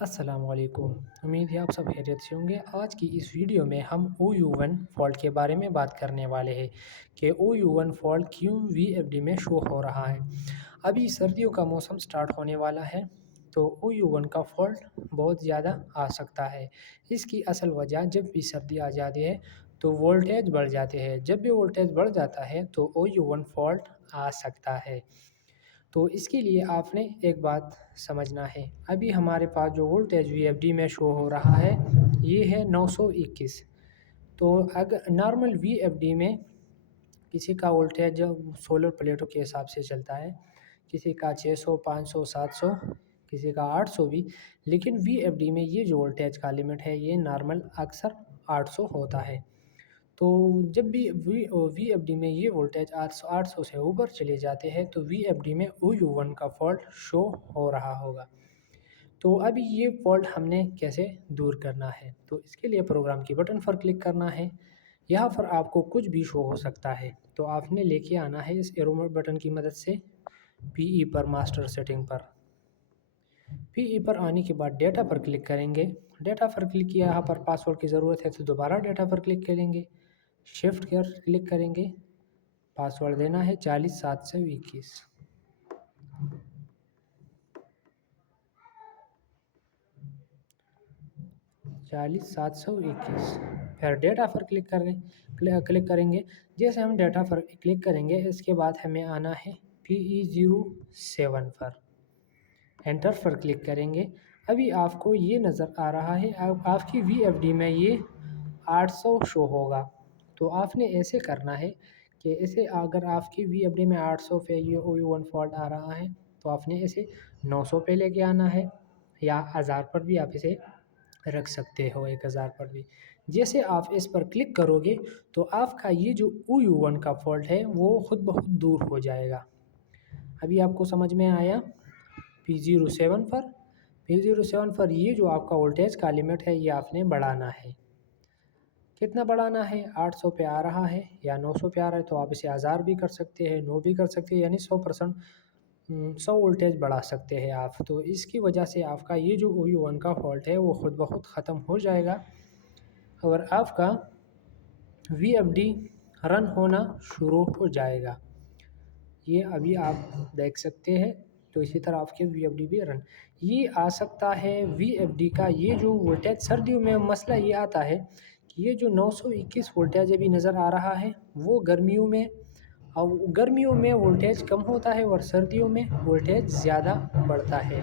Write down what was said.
السلام علیکم، امید ہے آپ سب خیریت سے ہوں گے۔ آج کی اس ویڈیو میں ہم OU1 فالٹ کے بارے میں بات کرنے والے ہیں کہ OU1 فالٹ کیوں VFD میں شو ہو رہا ہے۔ ابھی سردیوں کا موسم سٹارٹ ہونے والا ہے تو OU1 کا فالٹ بہت زیادہ آ سکتا ہے۔ اس کی اصل وجہ جب بھی سردی آ جاتی ہے تو وولٹیج بڑھ جاتے ہیں۔ جب بھی وولٹیج بڑھ جاتا ہے تو OU1 فالٹ آ سکتا ہے۔ تو اس کے لیے آپ نے ایک بات سمجھنا ہے، ابھی ہمارے پاس جو وولٹیج VFD میں شو ہو رہا ہے یہ ہے 921۔ تو اگر نارمل VFD میں کسی کا وولٹیج سولر پلیٹوں کے حساب سے چلتا ہے، کسی کا 600، 500، 700، کسی کا 800 بھی، لیکن VFD میں یہ جو وولٹیج کا لمٹ ہے یہ نارمل اکثر 800 ہوتا ہے۔ تو جب بھی VFD میں یہ وولٹیج 800 سے اوپر چلے جاتے ہیں تو VFD میں OU1 کا فالٹ شو ہو رہا ہوگا۔ تو ابھی یہ فالٹ ہم نے کیسے دور کرنا ہے؟ تو اس کے لیے پروگرام کی بٹن پر کلک کرنا ہے۔ یہاں پر آپ کو کچھ بھی شو ہو سکتا ہے، تو آپ نے لے کے آنا ہے اس ایرو بٹن کی مدد سے PE پر، ماسٹر سیٹنگ پر۔ PE پر آنے کے بعد ڈیٹا پر کلک کریں گے۔ ڈیٹا پر کلک کیا، یہاں پر پاسورڈ کی ضرورت ہے تو دوبارہ ڈیٹا پر کلک کریں گے، شفٹ کلک کریں گے، پاسورڈ دینا ہے 40721۔ پھر ڈیٹا پر کلک کریں گے۔ جیسے ہم ڈیٹا پر کلک کریں گے اس کے بعد ہمیں آنا ہے PE07 پر، انٹر پر کلک کریں گے۔ ابھی آپ کو یہ نظر آ رہا ہے آپ کی VFD میں یہ 800 شو ہوگا۔ تو آپ نے ایسے کرنا ہے کہ اسے اگر آپ کی VFD میں 800 پہ یہ OU1 فالٹ آ رہا ہے تو آپ نے اسے 900 پہ لے کے آنا ہے، یا 1000 پر بھی آپ اسے رکھ سکتے ہو، 1000 پر بھی۔ جیسے آپ اس پر کلک کرو گے تو آپ کا یہ جو OU1 کا فالٹ ہے وہ خود بخود دور ہو جائے گا۔ ابھی آپ کو سمجھ میں آیا؟ P07 پر یہ جو آپ کا وولٹیج کا لمٹ ہے یہ آپ نے بڑھانا ہے۔ کتنا بڑھانا ہے؟ 800 پہ آ رہا ہے یا 900 پہ آ رہا ہے تو آپ اسے 1000 بھی کر سکتے ہیں، 9 بھی کر سکتے ہیں، یعنی 100% وولٹیج بڑھا سکتے ہیں آپ۔ تو اس کی وجہ سے آپ کا یہ جو OU1 کا فالٹ ہے وہ خود بخود ختم ہو جائے گا اور آپ کا VFD رن ہونا شروع ہو جائے گا۔ یہ ابھی آپ دیکھ سکتے ہیں، تو اسی طرح آپ کے VFD بھی رن۔ یہ آ سکتا ہے VFD کا یہ جو وولٹیج سردیوں میں مسئلہ یہ آتا ہے کہ یہ جو 921 وولٹیج ابھی نظر آ رہا ہے وہ گرمیوں میں وولٹیج کم ہوتا ہے اور سردیوں میں وولٹیج زیادہ بڑھتا ہے۔